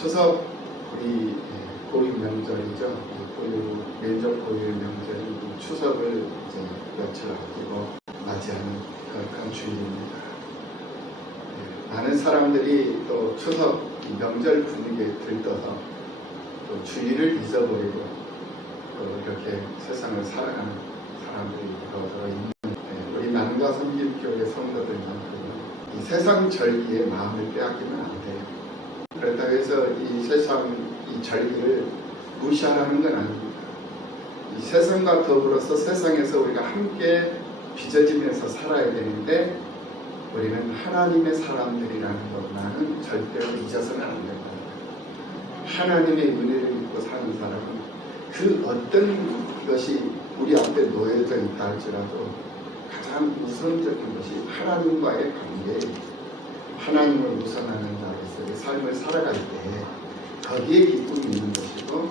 추석 우리 고유 명절이죠. 면접 고유 명절인 추석을 이제 며칠 앞두고 맞이하는 그런 주일입니다. 많은 사람들이 또 추석 명절 분위기에 들떠서 또 주일을 잊어버리고 또 이렇게 세상을 살아가는 사람들이 여러 있는 우리 남과 섬김교회 성도들만큼은 이 세상 절기에 마음을 빼앗기면 안 돼요. 그렇다고 해서 이 세상 이 절기를 무시하라는 건 아닙니다. 이 세상과 더불어서 세상에서 우리가 함께 빚어지면서 살아야 되는데 우리는 하나님의 사람들이라는 것만은 절대로 잊어서는 안 된다. 하나님의 은혜를 믿고 사는 사람은 그 어떤 것이 우리 앞에 놓여져 있다 할지라도 가장 우선적인 것이 하나님과의 관계에 하나님을 우선하는 자로서의 삶을 살아갈 때 거기에 기쁨이 있는 것이고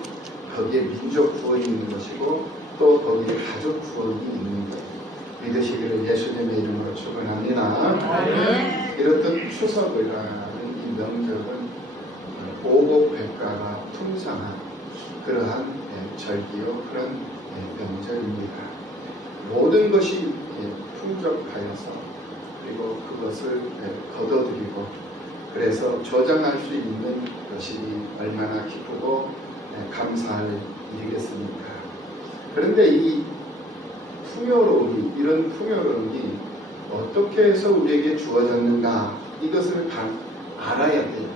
거기에 민족 구원이 있는 것이고 또 거기에 가족 구원이 있는 것 믿으시기를 예수님의 이름으로 축원합니다. 이렇듯 추석이라는 이 명절은 보복백과가 풍성한 그러한 절기요 그런 명절입니다. 모든 것이 풍족하여서 그리고 그것을 거둬들이고 그래서 저장할 수 있는 것이 얼마나 기쁘고 감사할 일이겠습니까? 그런데 이 풍요로움이 이런 풍요로움이 어떻게 해서 우리에게 주어졌는가 이것을 알아야 돼요.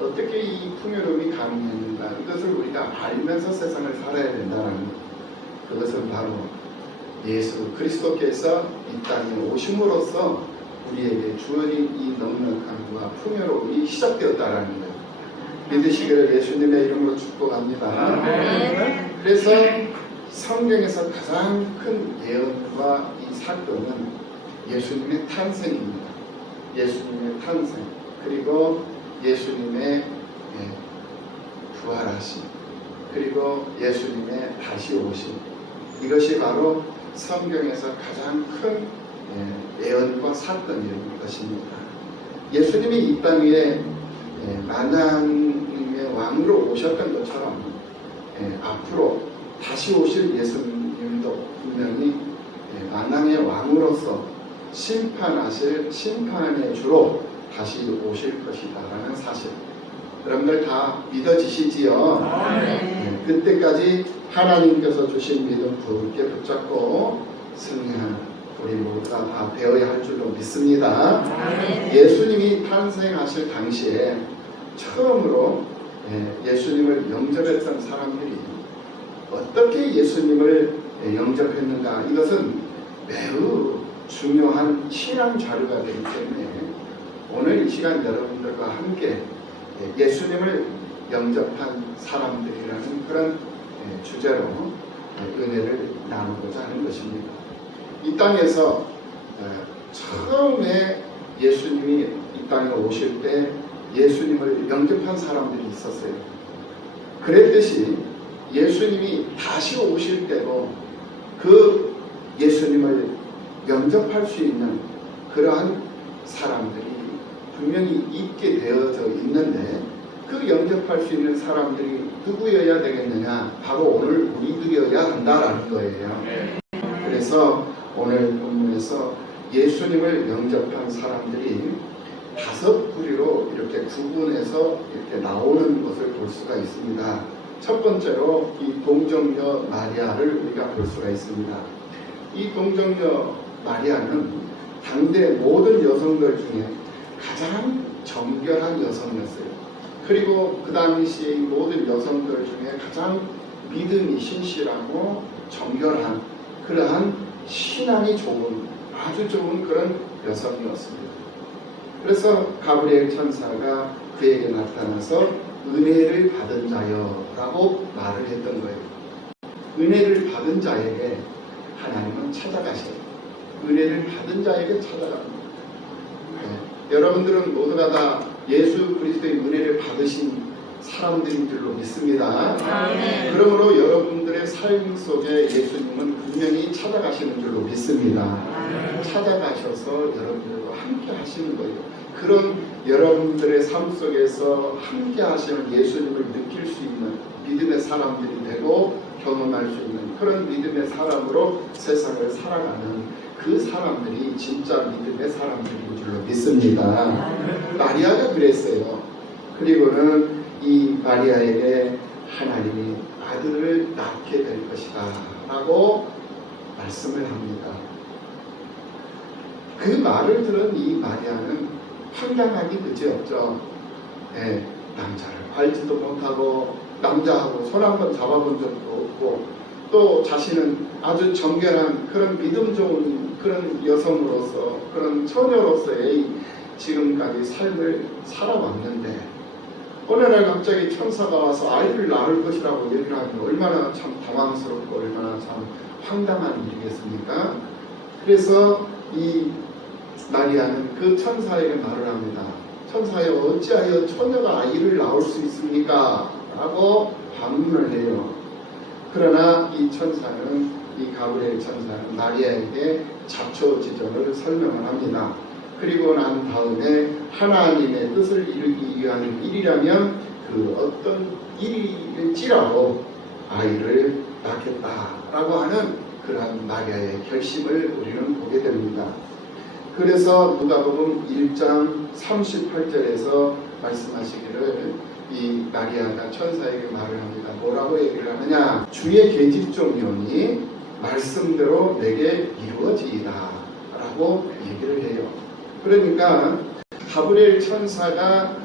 어떻게 이 풍요로움이 가능했는가 이것을 우리가 알면서 세상을 살아야 된다는 것. 그것은 바로 예수 그리스도께서 이 땅에 오심으로써 우리에게 주어진 이 넉넉함과 풍요로움이 시작되었다라는 거예요. 믿으시기를 예수님의 이름으로 축복합니다. 그래서 성경에서 가장 큰 예언과 이 사건은 예수님의 탄생입니다. 예수님의 탄생 그리고 예수님의 부활하심 그리고 예수님의 다시 오심 이것이 바로 성경에서 가장 큰 예언과 사건인 것입니다. 예수님이 이 땅 위에 만왕의 왕으로 오셨던 것처럼 앞으로 다시 오실 예수님도 분명히 만왕의 왕으로서 심판하실 심판의 주로 다시 오실 것이다라는 사실 여러분들 다 믿어지시지요? 그때까지 하나님께서 주신 믿음 굳게 붙잡고 승리하는 우리 모두가 다 배워야 할 줄로 믿습니다. 예수님이 탄생하실 당시에 처음으로 예수님을 영접했던 사람들이 어떻게 예수님을 영접했는가 이것은 매우 중요한 신앙 자료가 되기 때문에 오늘 이 시간 여러분들과 함께 예수님을 영접한 사람들이라는 그런 주제로 은혜를 나누고자 하는 것입니다. 이 땅에서 처음에 예수님이 이 땅에 오실 때 예수님을 영접한 사람들이 있었어요. 그랬듯이 예수님이 다시 오실 때도 그 예수님을 영접할 수 있는 그러한 사람들이 분명히 있게 되어져 있는데 그 영접할 수 있는 사람들이 누구여야 되겠느냐? 바로 오늘 우리들이어야 한다라는 거예요. 그래서 오늘 본문에서 예수님을 영접한 사람들이 5부류로 이렇게 구분해서 이렇게 나오는 것을 볼 수가 있습니다. 첫 번째로 이 동정녀 마리아를 우리가 볼 수가 있습니다. 이 동정녀 마리아는 당대 모든 여성들 중에 가장 정결한 여성이었어요. 그리고 그 당시의 모든 여성들 중에 가장 믿음이 신실하고 정결한 그러한 신앙이 좋은 아주 좋은 그런 여성이었습니다. 그래서 가브리엘 천사가 그에게 나타나서 은혜를 받은 자여라고 말을 했던 거예요. 은혜를 받은 자에게 하나님은 찾아가셔요. 은혜를 받은 자에게 찾아갑니다. 여러분들은 모두가 다 예수 그리스도의 은혜를 받으신 사람들인 줄로 믿습니다. 그러므로 여러분들의 삶 속에 예수님은 분명히 찾아가시는 줄로 믿습니다. 찾아가셔서 여러분들과 함께 하시는 거예요. 그런 여러분들의 삶 속에서 함께 하시는 예수님을 느낄 수 있는 믿음의 사람들이 되고 경험할 수 있는 그런 믿음의 사람으로 세상을 살아가는 그 사람들이 진짜 믿음의 사람들인 줄로 믿습니다. 마리아가 그랬어요. 그리고는 이 마리아에게 하나님이 아들을 낳게 될 것이다 라고 말씀을 합니다. 그 말을 들은 이 마리아는 황당하기 그지없죠. 네, 남자를 알지도 못하고 남자하고 손 한번 잡아본 적도 없고 또 자신은 아주 정결한 그런 믿음 좋은 그런 여성으로서 그런 처녀로서의 지금까지 삶을 살아왔는데 어느 날 갑자기 천사가 와서 아이를 낳을 것이라고 얘기를 하면 얼마나 참 당황스럽고 얼마나 참 황당한 일이겠습니까? 그래서 이 마리아는 그 천사에게 말을 합니다. 천사여 어찌하여 처녀가 아이를 낳을 수 있습니까? 라고 반문을 해요. 그러나 이 천사는 이 가브리엘 천사는 마리아에게 자초지종을 설명을 합니다. 그리고 난 다음에 하나님의 뜻을 이루기 위한 일이라면 그 어떤 일일지라도 아이를 낳겠다라고 하는 그러한 마리아의 결심을 우리는 보게 됩니다. 그래서 누가복음 1장 38절에서 말씀하시기를 이 마리아가 천사에게 말을 합니다. 뭐라고 얘기를 하느냐? 주의 계집종이오니 말씀대로 내게 이루어지이다 라고 얘기를 해요. 그러니까 가브리엘 천사가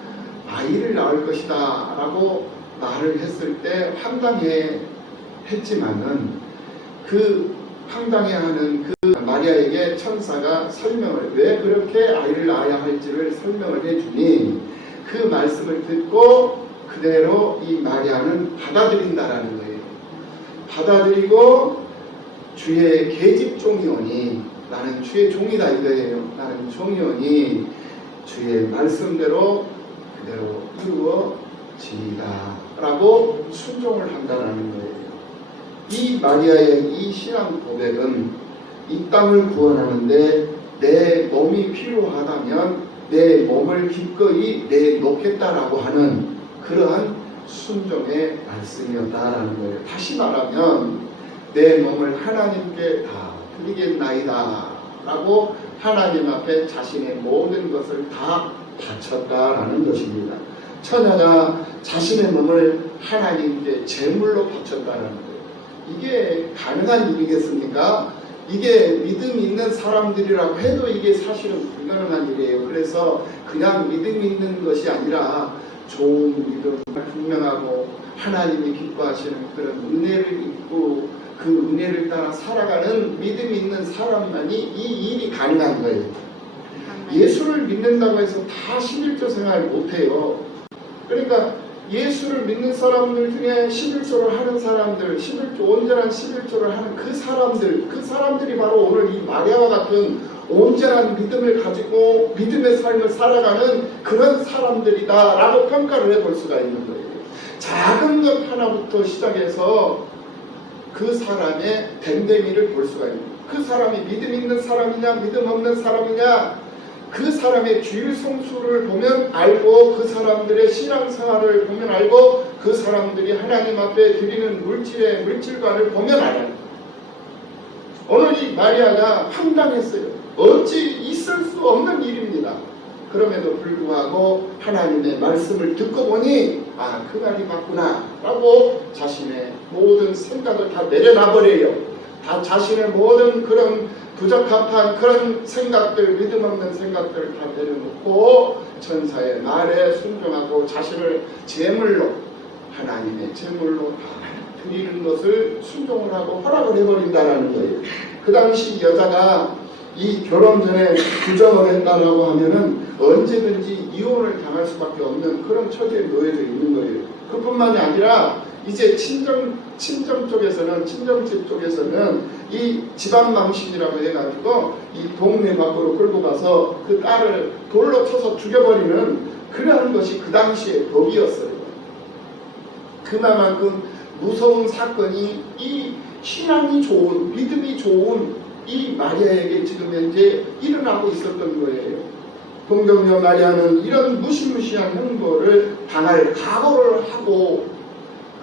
아이를 낳을 것이다 라고 말을 했을 때 황당해 했지만은 그 황당해하는 그 마리아에게 천사가 설명을 왜 그렇게 아이를 낳아야 할지를 설명을 해주니 그 말씀을 듣고 그대로 이 마리아는 받아들인다라는 거예요. 받아들이고 주의 계집종이오니 나는 주의 종이다 이거예요. 나는 종이오니 주의 말씀대로 그대로 이루어지리다 라고 순종을 한다는 거예요. 이 마리아의 이 신앙 고백은 이 땅을 구원하는데 내 몸이 필요하다면 내 몸을 기꺼이 내놓겠다라고 하는 그러한 순종의 말씀이었다라는 거예요. 다시 말하면 내 몸을 하나님께 다 드리겠나이다 라고 하나님 앞에 자신의 모든 것을 다 바쳤다라는 것입니다. 처녀가 자신의 몸을 하나님께 제물로 바쳤다는 거예요. 이게 가능한 일이겠습니까? 이게 믿음이 있는 사람들이라고 해도 이게 사실은 불가능한 일이에요. 그래서 그냥 믿음이 있는 것이 아니라 좋은 믿음, 분명하고 하나님이 기뻐하시는 그런 은혜를 입고 그 은혜를 따라 살아가는 믿음이 있는 사람만이 이 일이 가능한 거예요. 예수를 믿는다고 해서 다 11조 생활 못해요. 그러니까 예수를 믿는 사람들 중에 11조를 하는 사람들, 11조, 온전한 11조를 하는 그 사람들이 바로 오늘 이 마리아와 같은 온전한 믿음을 가지고 믿음의 삶을 살아가는 그런 사람들이다 라고 평가를 해볼 수가 있는 거예요. 작은 것 하나부터 시작해서 그 사람의 됨됨이를 볼 수가 있는 거예요. 그 사람이 믿음 있는 사람이냐 믿음 없는 사람이냐 그 사람의 주일 성수를 보면 알고 그 사람들의 신앙생활을 보면 알고 그 사람들이 하나님 앞에 드리는 물질관을 보면 알아요. 오늘 이 마리아가 황당했어요. 어찌 있을 수 없는 일입니다. 그럼에도 불구하고 하나님의 말씀을 듣고 보니 그 말이 맞구나 라고 자신의 모든 생각을 다 내려놔버려요. 다 자신의 모든 그런 부적합한 그런 생각들, 믿음 없는 생각들을 다 내려놓고 천사의 말에 순종하고 자신을 제물로 하나님의 제물로 다 드리는 것을 순종을 하고 허락을 해버린다는 거예요. 그 당시 여자가 이 결혼 전에 부정을 했다라고 하면은 언제든지 이혼을 당할 수밖에 없는 그런 처지에 놓여져 있는 거예요. 그뿐만이 아니라 이제 친정집 쪽에서는 이 집안망신이라고 해가지고 이 동네 밖으로 끌고 가서 그 딸을 돌로 쳐서 죽여버리는 그러한 것이 그 당시의 법이었어요. 그만큼 무서운 사건이 이 신앙이 좋은, 믿음이 좋은 이 마리아에게 지금 현재 일어나고 있었던 거예요. 동정녀 마리아는 이런 무시무시한 형벌을 당할 각오를 하고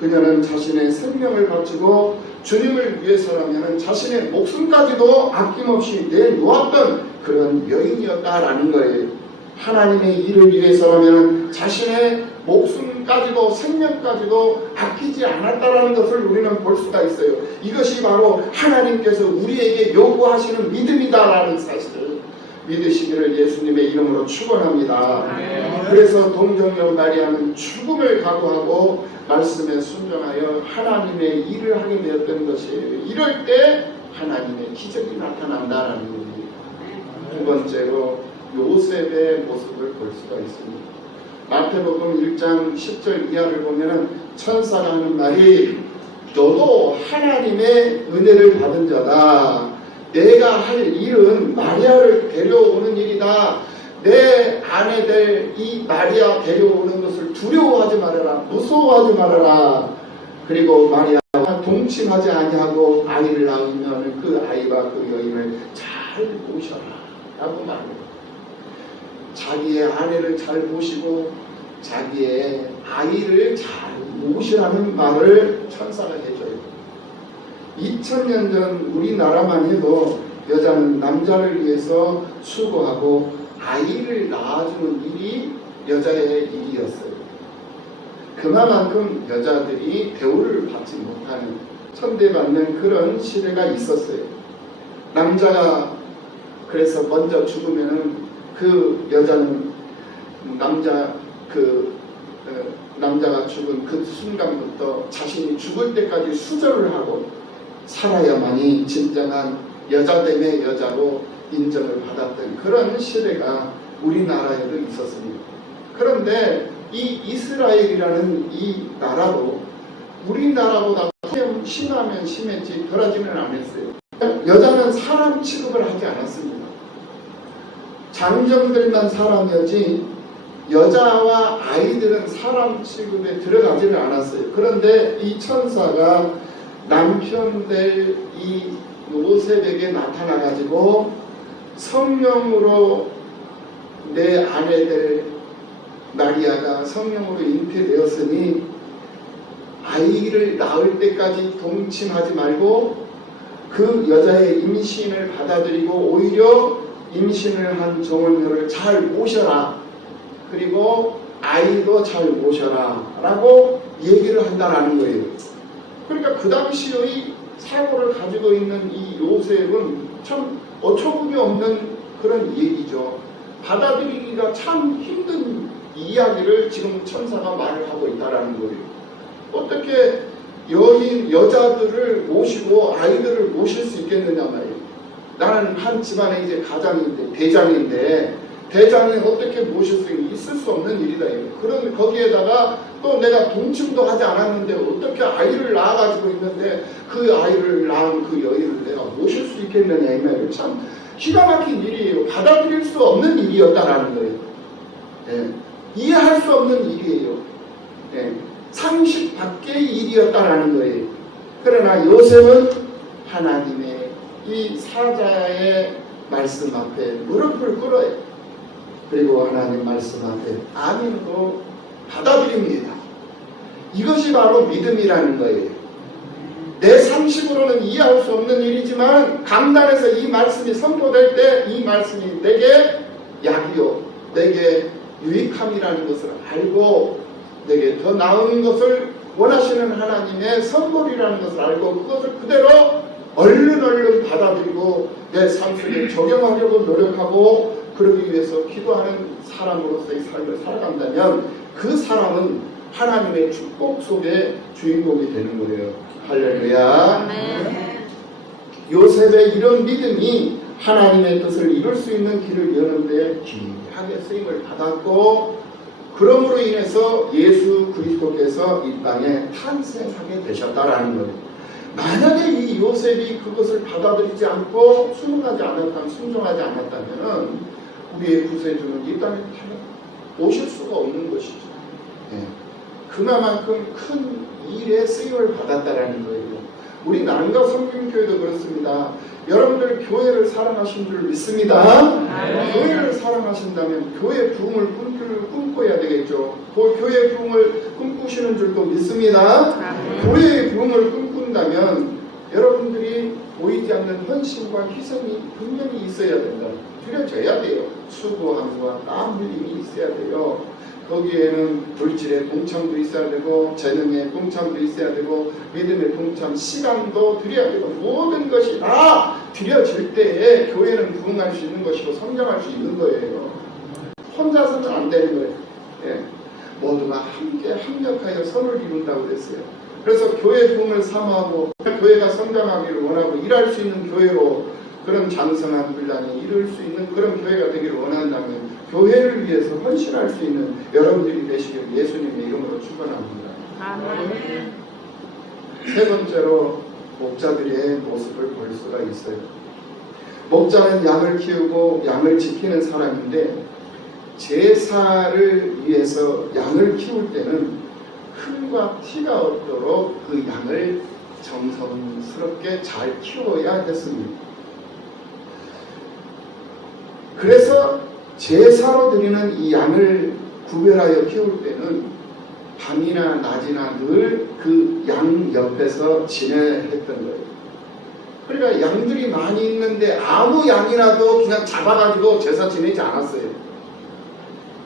그녀는 자신의 생명을 바치고 주님을 위해서라면 자신의 목숨까지도 아낌없이 내놓았던 그런 여인이었다라는 거예요. 하나님의 일을 위해서라면 자신의 목숨까지도 생명까지도 아끼지 않았다라는 것을 우리는 볼 수가 있어요. 이것이 바로 하나님께서 우리에게 요구하시는 믿음이다라는 사실을 믿으시기를 예수님의 이름으로 축원합니다. 그래서 동정녀 마리아는 죽음을 각오하고 말씀에 순종하여 하나님의 일을 하게 되었던 것이에요. 이럴 때 하나님의 기적이 나타난다라는 겁니다. 두 번째로 요셉의 모습을 볼 수가 있습니다. 마태복음 1장 10절 이하를 보면은 천사가 하는 말이 너도 하나님의 은혜를 받은 자다. 내가 할 일은 마리아를 데려오는 일이다. 내 아내 될 이 마리아 데려오는 것을 두려워하지 말아라. 무서워하지 말아라. 그리고 마리아와 동침하지 아니하고 아이를 낳으면 그 아이와 그 여인을 잘 모셔라 라고 말합니다. 자기의 아내를 잘 모시고 자기의 아이를 잘 모시라는 말을 천사가 해줘요. 2000년 전 우리나라만 해도 여자는 남자를 위해서 수고하고 아이를 낳아주는 일이 여자의 일이었어요. 그만큼 여자들이 대우를 받지 못하는 천대받는 그런 시대가 있었어요. 남자가 그래서 먼저 죽으면은 그 여자는 남자가 죽은 그 순간부터 자신이 죽을 때까지 수절을 하고 살아야만이 진정한 여자됨의 여자로 인정을 받았던 그런 시대가 우리나라에도 있었습니다. 그런데 이 이스라엘이라는 이 나라도 우리나라보다 심하면 심했지 덜하지는 않았어요. 여자는 사람 취급을 하지 않았습니다. 장정들만 사람이었지 여자와 아이들은 사람 취급에 들어가지는 않았어요. 그런데 이 천사가 남편 될 이 요셉에게 나타나가지고 성령으로 내 아내 될 마리아가 성령으로 잉태되었으니 아이를 낳을 때까지 동침하지 말고 그 여자의 임신을 받아들이고 오히려 임신을 한 종을녀를 잘 모셔라. 그리고 아이도 잘 모셔라 라고 얘기를 한다라는 거예요. 그러니까 그 당시의 사고를 가지고 있는 이 요셉은 참 어처구니 없는 그런 얘기죠. 받아들이기가 참 힘든 이야기를 지금 천사가 말을 하고 있다라는 거예요. 어떻게 여자들을 모시고 아이들을 모실 수 있겠느냐 말이에요. 나는 한 집안의 이제 가장인데 대장이 어떻게 모실 수 있을 수 없는 일이다. 그런 거기에다가 또 내가 동침도 하지 않았는데 어떻게 아이를 낳아가지고 있는데 그 아이를 낳은 그 여인을 내가 모실 수 있겠느냐 이 말이에요. 참 기가 막힌 일이에요. 받아들일 수 없는 일이었다라는 거예요. 네. 이해할 수 없는 일이에요. 네. 상식 밖의 일이었다라는 거예요. 그러나 요셉은 하나님의 이 사자의 말씀 앞에 무릎을 꿇어요. 그리고 하나님 말씀 앞에 아멘으로 받아들입니다. 이것이 바로 믿음이라는 거예요. 내 상식으로는 이해할 수 없는 일이지만 강단에서 이 말씀이 선포될 때 이 말씀이 내게 약이요 내게 유익함이라는 것을 알고 내게 더 나은 것을 원하시는 하나님의 선물이라는 것을 알고 그것을 그대로 얼른 받아들이고 내 삶 속에 적용하려고 노력하고 그러기 위해서 기도하는 사람으로서의 삶을 살아간다면 그 사람은 하나님의 축복 속의 주인공이 되는 거예요. 할렐루야. 요셉의 이런 믿음이 하나님의 뜻을 이룰 수 있는 길을 여는데 귀하게 쓰임을 받았고 그러므로 인해서 예수 그리스도께서 이 땅에 탄생하게 되셨다라는 거예요. 만약에 이 요셉이 그것을 받아들이지 않고 순종하지 않았다면 우리의 구세주는 이 땅에 오실 수가 없는 것이죠. 네. 그만큼 큰 일에 쓰임을 받았다라는 거예요. 우리 나름과 성김교회도 그렇습니다. 여러분들 교회를 사랑하신 줄 믿습니다. 교회를 사랑하신다면 교회 부흥을 꿈꿔야 되겠죠. 그 교회 부흥을 꿈꾸시는 줄도 믿습니다. 교회의 부흥을 꿈꾼다면 여러분들이 보이지 않는 헌신과 희생이 분명히 있어야 된다. 드려져야 돼요. 수고함과 땀 흘림이 있어야 돼요. 거기에는 물질의 동참도 있어야 되고, 재능의 동참도 있어야 되고, 믿음의 동참, 시간도 드려야 되고, 모든 것이 다 드려질 때에 교회는 부흥할 수 있는 것이고 성장할 수 있는 거예요. 혼자서는 안 되는 거예요. 예. 모두가 함께 합력하여 선을 이룬다고 그랬어요. 그래서 교회 부흥을 사모하고 교회가 성장하기를 원하고 일할 수 있는 교회로, 그런 장성한 분량이 이룰 수 있는 그런 교회가 되기를 원한다면 교회를 위해서 헌신할 수 있는 여러분들이 되시길 예수님의 이름으로 축원합니다. 아멘. 세 번째로 목자들의 모습을 볼 수가 있어요. 목자는 양을 키우고 양을 지키는 사람인데, 제사를 위해서 양을 키울 때는 흠과 티가 없도록 그 양을 정성스럽게 잘 키워야 했습니다. 그래서 제사로 드리는 이 양을 구별하여 키울 때는 밤이나 낮이나 늘 그 양 옆에서 지내야 했던 거예요. 그러니까 양들이 많이 있는데 아무 양이라도 그냥 잡아가지고 제사 지내지 않았어요.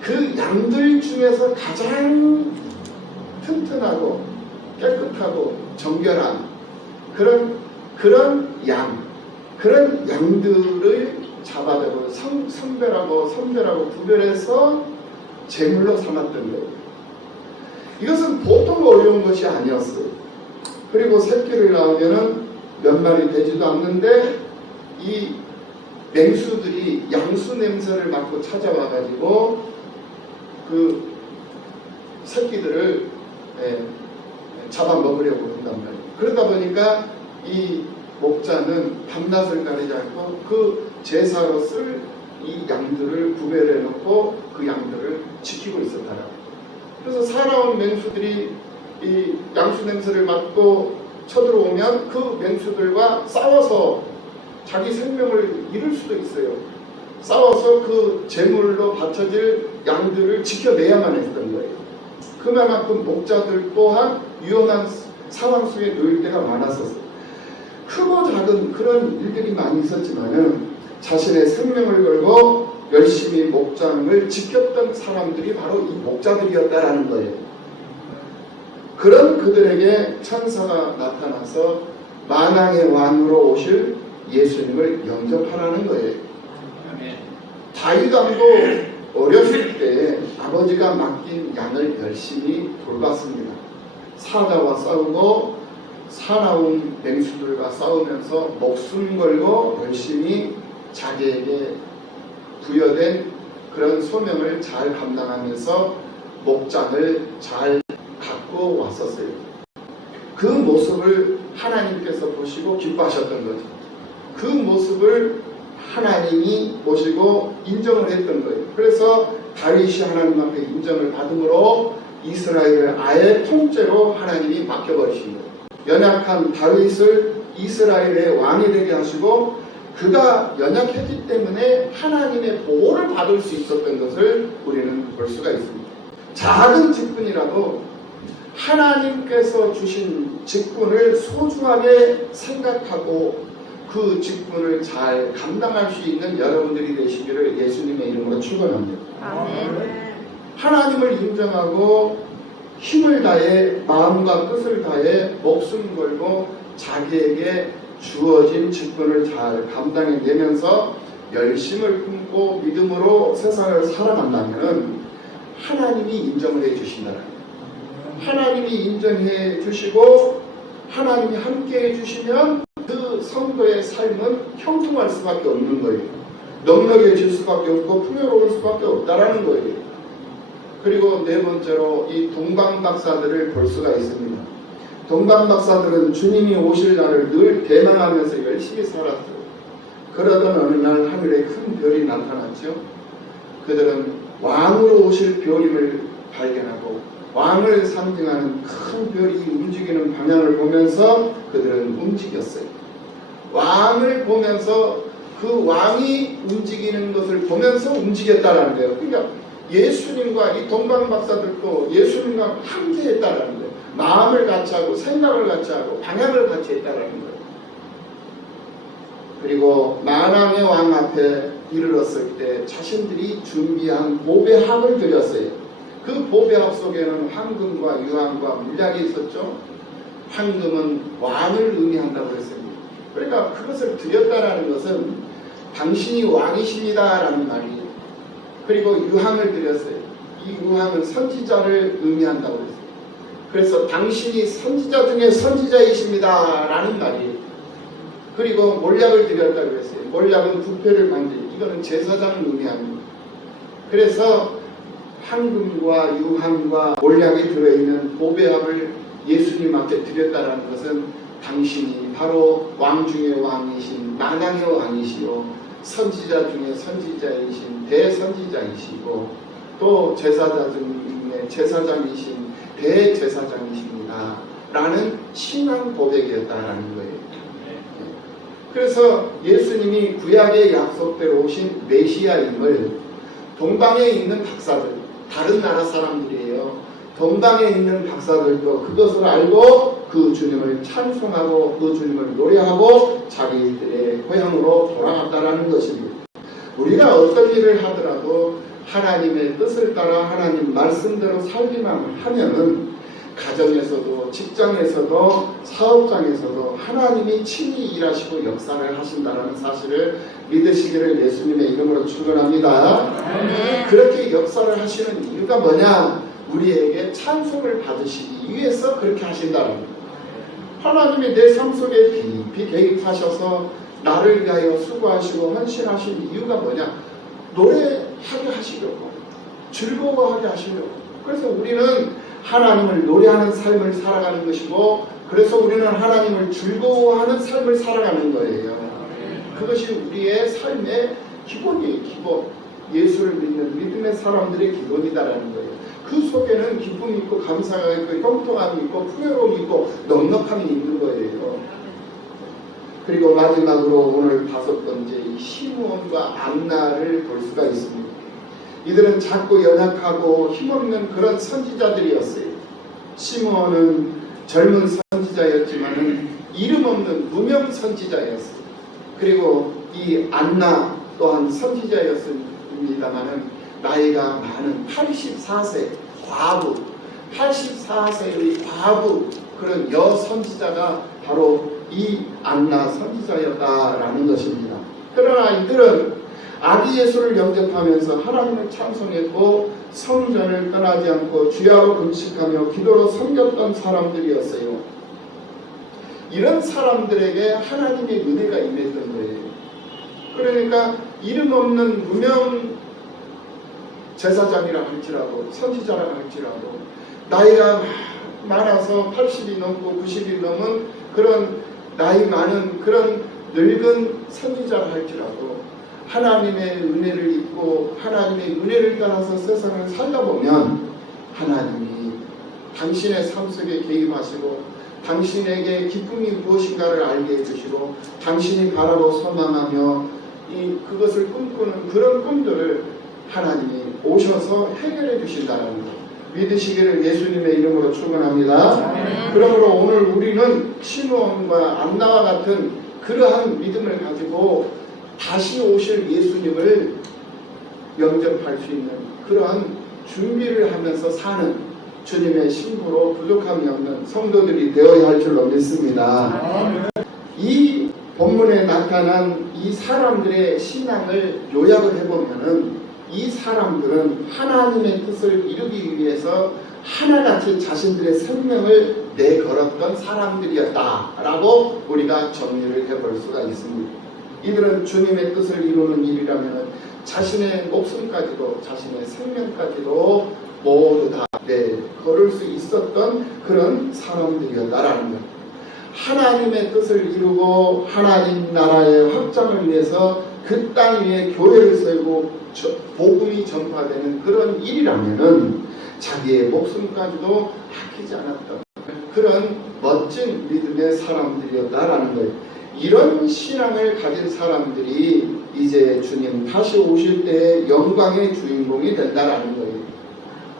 그 양들 중에서 가장 튼튼하고 깨끗하고 정결한 그런 양들을 잡아다고 선별하고 구별해서 제물로 삼았던 거예요. 이것은 보통 어려운 것이 아니었어요. 그리고 새끼를 낳으면은 몇 마리 되지도 않는데 이 맹수들이 양수 냄새를 맡고 찾아와가지고 그 새끼들을 잡아먹으려고 한단 말이에요. 그러다 보니까 이 목자는 밤낮을 가리지 않고 그 제사로 쓸 이 양들을 구별해 놓고 그 양들을 지키고 있었다라고. 그래서 살아온 맹수들이 이 양수 냄새를 맡고 쳐들어오면 그 맹수들과 싸워서 자기 생명을 잃을 수도 있어요. 싸워서 그 제물로 바쳐질 양들을 지켜내야만 했던 거예요. 그만큼 목자들 또한 위험한 상황 속에 놓일 때가 많았었어요. 크고 작은 그런 일들이 많이 있었지만은 자신의 생명을 걸고 열심히 목장을 지켰던 사람들이 바로 이 목자들이었다라는 거예요. 그런 그들에게 천사가 나타나서 만왕의 왕으로 오실 예수님을 영접하라는 거예요. 다윗 왕도 어렸을 때 아버지가 맡긴 양을 열심히 돌봤습니다. 사자와 싸우고 사나운 맹수들과 싸우면서 목숨 걸고 열심히 자기에게 부여된 그런 소명을 잘 감당하면서 목장을 잘 갖고 왔었어요. 그 모습을 하나님께서 보시고 기뻐하셨던 거죠. 그 모습을 하나님이 보시고 인정을 했던 거예요. 그래서 다윗이 하나님 앞에 인정을 받음으로 이스라엘을 아예 통째로 하나님이 맡겨버리신 거예요. 연약한 다윗을 이스라엘의 왕이 되게 하시고, 그가 연약했기 때문에 하나님의 보호를 받을 수 있었던 것을 우리는 볼 수가 있습니다. 작은 직분이라도 하나님께서 주신 직분을 소중하게 생각하고 그 직분을 잘 감당할 수 있는 여러분들이 되시기를 예수님의 이름으로 축원합니다. 아멘. 하나님을 인정하고 힘을 다해 마음과 뜻을 다해 목숨 걸고 자기에게 주어진 직분을 잘 감당해내면서 열심을 품고 믿음으로 세상을 살아간다면 하나님이 인정을 해주신다. 하나님이 인정해 주시고 하나님이 함께 해주시면 그 성도의 삶은 형통할 수밖에 없는 거예요. 넉넉해질 수밖에 없고 풍요로울 수밖에 없다라는 거예요. 그리고 네 번째로 이 동방박사들을 볼 수가 있습니다. 동방박사들은 주님이 오실 날을 늘 대망하면서 열심히 살았어요. 그러던 어느 날 하늘에 큰 별이 나타났죠. 그들은 왕으로 오실 별임을 발견하고 왕을 상징하는 큰 별이 움직이는 방향을 보면서 그들은 움직였어요. 왕을 보면서 그 왕이 움직이는 것을 보면서 움직였다라는 거예요. 그러니까 예수님과 이 동방 박사들도 예수님과 함께 했다라는 거예요. 마음을 같이 하고 생각을 같이 하고 방향을 같이 했다라는 거예요. 그리고 만왕의 왕 앞에 이르렀을 때 자신들이 준비한 보배합을 드렸어요. 그 보배합 속에는 황금과 유황과 물약이 있었죠. 황금은 왕을 의미한다고 했습니다. 그러니까 그것을 드렸다라는 것은 당신이 왕이십니다라는 말이에요. 그리고 유황을 드렸어요. 이 유황은 선지자를 의미한다고 했어요. 그래서 당신이 선지자 중에 선지자이십니다라는 말이에요. 그리고 몰약을 드렸다고 했어요. 몰약은 부패를 만들, 이거는 제사장을 의미합니다. 그래서 황금과 유황과 몰약이 들어있는 보배합을 예수님 앞에 드렸다는 것은 당신이 바로 왕 중의 왕이신 만왕의 왕이시요 선지자 중에 선지자이신 대선지자이시고 또 제사장 중에 제사장이신 대제사장이십니다 라는 신앙 고백이었다라는 거예요. 그래서 예수님이 구약의 약속대로 오신 메시아임을 동방에 있는 박사들, 다른 나라 사람들이에요. 동방에 있는 박사들도 그것을 알고 그 주님을 찬송하고 그 주님을 노래하고 자기들의 고향으로 돌아갔다라는 것입니다. 우리가 어떤 일을 하더라도 하나님의 뜻을 따라 하나님 말씀대로 살기만 하면은 가정에서도 직장에서도 사업장에서도 하나님이 친히 일하시고 역사를 하신다는 사실을 믿으시기를 예수님의 이름으로 축원합니다. 그렇게 역사를 하시는 이유가 뭐냐? 우리에게 찬송을 받으시기 위해서 그렇게 하신다는 거예요. 하나님이 내 삶 속에 깊이 개입하셔서 나를 위하여 수고하시고 헌신하신 이유가 뭐냐? 노래하게 하시려고, 즐거워하게 하시려고. 그래서 우리는 하나님을 노래하는 삶을 살아가는 것이고, 그래서 우리는 하나님을 즐거워하는 삶을 살아가는 거예요. 그것이 우리의 삶의 기본이에요. 기본. 예수를 믿는 믿음의 사람들의 기본이다라는 거예요. 그 속에는 기쁨이 있고 감사가 있고 형통함이 있고 풍요로움이 있고 넉넉함이 있는 거예요. 그리고 마지막으로 오늘 5번째 이 시므온과 안나를 볼 수가 있습니다. 이들은 작고 연약하고 힘없는 그런 선지자들이었어요. 시므온은 젊은 선지자였지만은 이름 없는 무명 선지자였어요. 그리고 이 안나 또한 선지자였습니다만은 나이가 많은 84세 과부, 84세의 과부 그런 여선지자가 바로 이 안나 선지자였다라는 것입니다. 그러나 이들은 아기 예수를 영접하면서 하나님을 찬송했고 성전을 떠나지 않고 주야로 금식하며 기도로 섬겼던 사람들이었어요. 이런 사람들에게 하나님의 은혜가 임했던 거예요. 그러니까 이름 없는 무명 제사장이라 할지라도 선지자라 할지라도 나이가 많아서 80이 넘고 90이 넘은 그런 나이 많은 그런 늙은 선지자라 할지라도 하나님의 은혜를 입고 하나님의 은혜를 따라서 세상을 살다보면 하나님이 당신의 삶 속에 개입하시고 당신에게 기쁨이 무엇인가를 알게 해주시고 당신이 바라고 소망하며 그것을 꿈꾸는 그런 꿈들을 하나님이 오셔서 해결해 주신다는 것 믿으시기를 예수님의 이름으로 축원합니다. 그러므로 오늘 우리는 시므온과 안나와 같은 그러한 믿음을 가지고 다시 오실 예수님을 영접할 수 있는 그러한 준비를 하면서 사는 주님의 신부로 부족함이 없는 성도들이 되어야 할 줄로 믿습니다. 이 본문에 나타난 이 사람들의 신앙을 요약을 해보면은 이 사람들은 하나님의 뜻을 이루기 위해서 하나같이 자신들의 생명을 내걸었던 사람들이었다라고 우리가 정리를 해볼 수가 있습니다. 이들은 주님의 뜻을 이루는 일이라면 자신의 목숨까지도 자신의 생명까지도 모두 다 걸을 수 있었던 그런 사람들이었다라는 것. 하나님의 뜻을 이루고 하나님 나라의 확장을 위해서 그 땅 위에 교회를 세우고 복음이 전파되는 그런 일이라면은 자기의 목숨까지도 아끼지 않았던 그런 멋진 믿음의 사람들이었다라는 거예요. 이런 신앙을 가진 사람들이 이제 주님 다시 오실 때 영광의 주인공이 된다라는 거예요.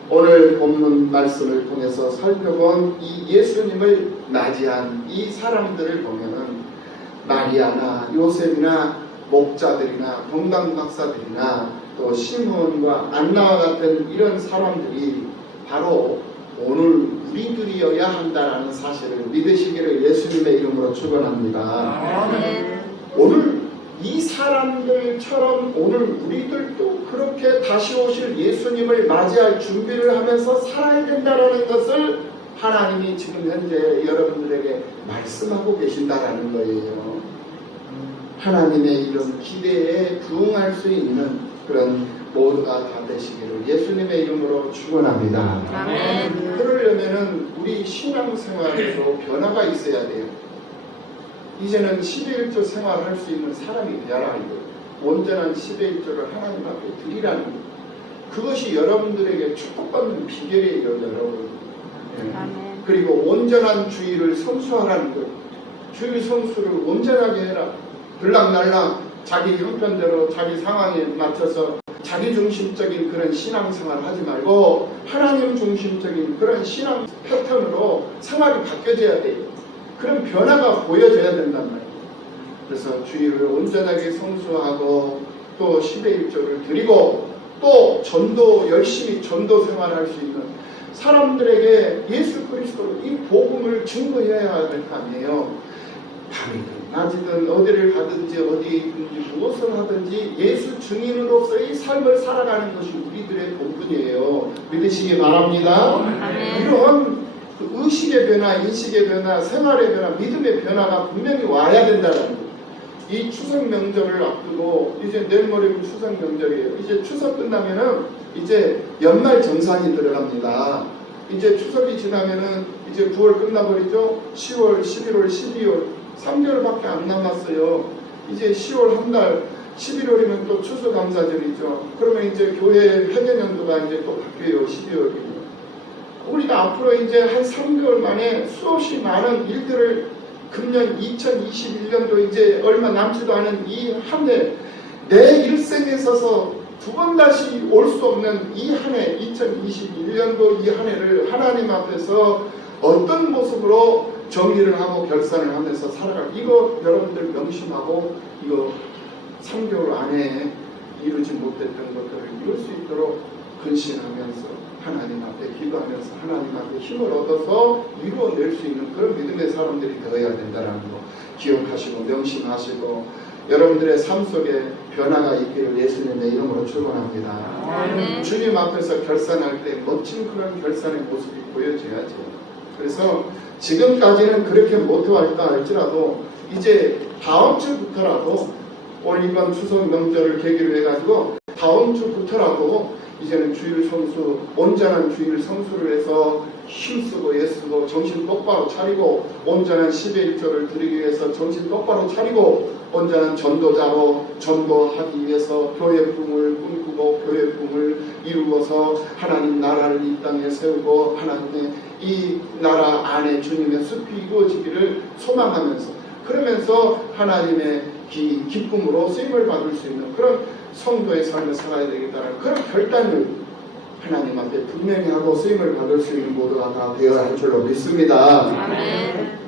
오늘 본문 말씀을 통해서 살펴본 이 예수님을 맞이한 이 사람들을 보면은 마리아나 요셉이나 목자들이나 동방 박사들이나 또 시므온과 안나와 같은 이런 사람들이 바로 오늘 우리들이어야 한다라는 사실을 믿으시기를 예수님의 이름으로 축원합니다. 오늘 이 사람들처럼 오늘 우리들도 그렇게 다시 오실 예수님을 맞이할 준비를 하면서 살아야 된다는 것을 하나님이 지금 현재 여러분들에게 말씀하고 계신다라는 거예요. 하나님의 이런 기대에 부응할 수 있는 그런 모두가 다 되시기를 예수님의 이름으로 축원합니다. 아멘. 그러려면은 우리 신앙생활에도 변화가 있어야 돼요. 이제는 11조 생활할 수 있는 사람이 되어라 이거예요. 온전한 11조를 하나님 앞에 드리라는 거예요. 그것이 여러분들에게 축복받는 비결이에요, 여러분. 네. 그리고 온전한 주의를 성수하라는 거예요. 주의 성수를 온전하게 해라. 들락날락 자기 형편대로 자기 상황에 맞춰서 자기 중심적인 그런 신앙생활을 하지 말고 하나님 중심적인 그런 신앙 패턴으로 생활이 바뀌어져야 돼요. 그런 변화가 보여져야 된단 말이에요. 그래서 주의를 온전하게 성수하고 또 10의 1조를 드리고 또 전도 열심히 전도 생활할 수 있는 사람들에게 예수 그리스도 이 복음을 증거해야 될 거 아니에요. 밤이든 낮이든 어디를 가든지 어디에 있든지 무엇을 하든지 예수 증인으로서의 삶을 살아가는 것이 우리들의 본분이에요. 믿으시기 바랍니다. 아멘. 이런 의식의 변화, 인식의 변화, 생활의 변화, 믿음의 변화가 분명히 와야 된다는 거예요. 이 추석 명절을 앞두고 이제 내일 모레면 추석 명절이에요. 이제 추석 끝나면은 이제 연말 정산이 들어갑니다. 이제 추석이 지나면은 이제 9월 끝나버리죠. 10월, 11월, 12월 3개월밖에 안 남았어요. 이제 10월 한 달, 11월이면 또 추수감사절이죠. 그러면 이제 교회 회계년도가 이제 또 바뀌어요. 12월이면. 우리가 앞으로 이제 한 3개월 만에 수없이 많은 일들을 금년 2021년도 이제 얼마 남지도 않은 이 한 해, 내 일생에 있어서 두 번 다시 올 수 없는 이 한 해, 2021년도 이 한 해를 하나님 앞에서 어떤 모습으로 정리를 하고 결산을 하면서 살아갈, 이거 여러분들 명심하고 이거 3개월 안에 이루지 못했던 것들을 이룰 수 있도록 근신하면서 하나님 앞에 기도하면서 하나님 앞에 힘을 얻어서 이루어낼 수 있는 그런 믿음의 사람들이 되어야 된다는 거 기억하시고 명심하시고 여러분들의 삶 속에 변화가 있기를 예수님의 이름으로 축원합니다. 주님 앞에서 결산할 때 멋진 그런 결산의 모습이 보여져야죠. 그래서 지금까지는 그렇게 못해왔다 할지라도 이제 다음 주부터라도 올 이번 추석 명절을 계기로 해가지고 다음 주부터라도 이제는 주일 성수, 온전한 주일 성수를 해서 힘쓰고 애쓰고 정신 똑바로 차리고 온전한 10의 1조를 드리기 위해서 정신 똑바로 차리고 온전한 전도자로 전도하기 위해서 교회 꿈을 꿈꾸고 교회 꿈을 이루어서 하나님 나라를 이 땅에 세우고 하나님의 이 나라 안에 주님의 숲이 이루어지기를 소망하면서 그러면서 하나님의 기쁨으로 쓰임을 받을 수 있는 그런 성도의 삶을 살아야 되겠다는 그런 결단을 하나님 앞에 분명히 하고 쓰임을 받을 수 있는 모두가 다 되어야 할 줄로 믿습니다. 아멘.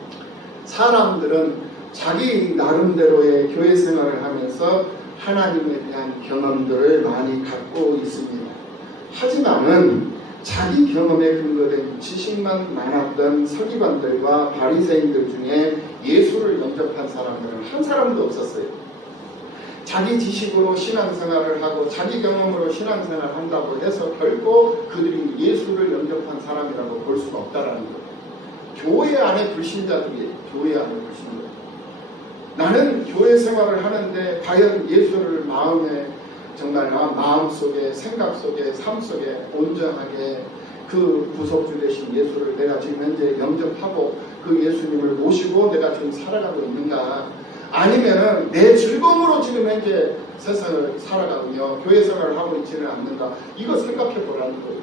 사람들은 자기 나름대로의 교회 생활을 하면서 하나님에 대한 경험들을 많이 갖고 있습니다. 하지만은 자기 경험에 근거된 지식만 많았던 서기관들과 바리새인들 중에 예수를 영접한 사람들은 한 사람도 없었어요. 자기 지식으로 신앙생활을 하고 자기 경험으로 신앙생활을 한다고 해서 결코 그들이 예수를 영접한 사람이라고 볼 수가 없다라는 거예요. 교회 안에 불신자들이에요. 교회 안에 불신자. 나는 교회 생활을 하는데 과연 예수를 마음에 정말 마음속에 생각 속에 삶 속에 온전하게 그 구속주 되신 예수를 내가 지금 현재 영접하고 그 예수님을 모시고 내가 지금 살아가고 있는가, 아니면은 내 즐거움으로 지금 현재 세상을 살아가며 교회 생활을 하고 있지는 않는가, 이거 생각해 보라는 거예요.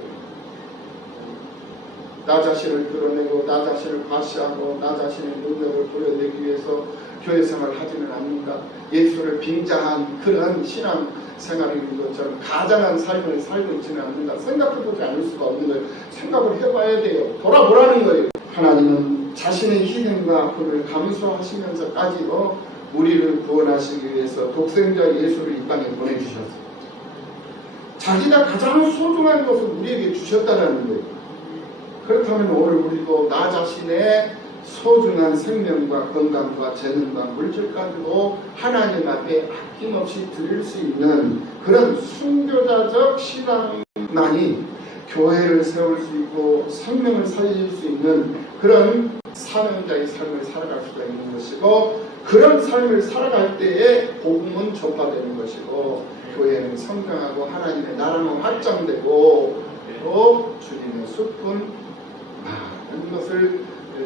나 자신을 드러내고 나 자신을 과시하고 나 자신의 능력을 보여내기 위해서 교회 생활을 하지는 않는다. 예수를 빙자한 그런 신앙 생활인 것처럼 가장한 삶을 살고 있지는 않는다. 생각해보지 않을 수가 없는 거예요. 생각을 해봐야 돼요. 돌아보라는 거예요. 하나님은 자신의 희생과 아픔을 감수하시면서까지도 우리를 구원하시기 위해서 독생자 예수를 이 땅에 보내주셨어요. 자기가 가장 소중한 것을 우리에게 주셨다는 거예요. 그렇다면 오늘 우리도 나 자신의 소중한 생명과 건강과 재능과 물질까지도 하나님 앞에 아낌없이 드릴 수 있는 그런 순교자적 신앙만이 교회를 세울 수 있고 생명을 살릴 수 있는 그런 사명자의 삶을 살아갈 수가 있는 것이고, 그런 삶을 살아갈 때에 복음은 전파되는 것이고 교회는 성장하고 하나님의 나라는 확장되고 또 주님의 숲은 많은 것을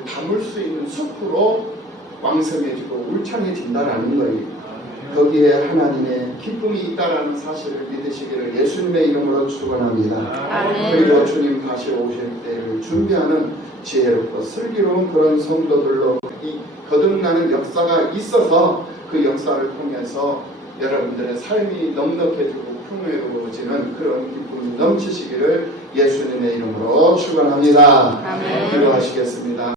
담을 수 있는 숲으로 왕성해지고 울창해진다라는 거예요. 거기에 하나님의 기쁨이 있다라는 사실을 믿으시기를 예수님의 이름으로 축원합니다. 그리고 주님 다시 오실 때를 준비하는 지혜롭고 슬기로운 그런 성도들로 이 거듭나는 역사가 있어서 그 역사를 통해서 여러분들의 삶이 넉넉해지고 풍요로워지는 그런 기쁨이 넘치시기를 예수님의 이름으로 축원합니다. 기도하시겠습니다.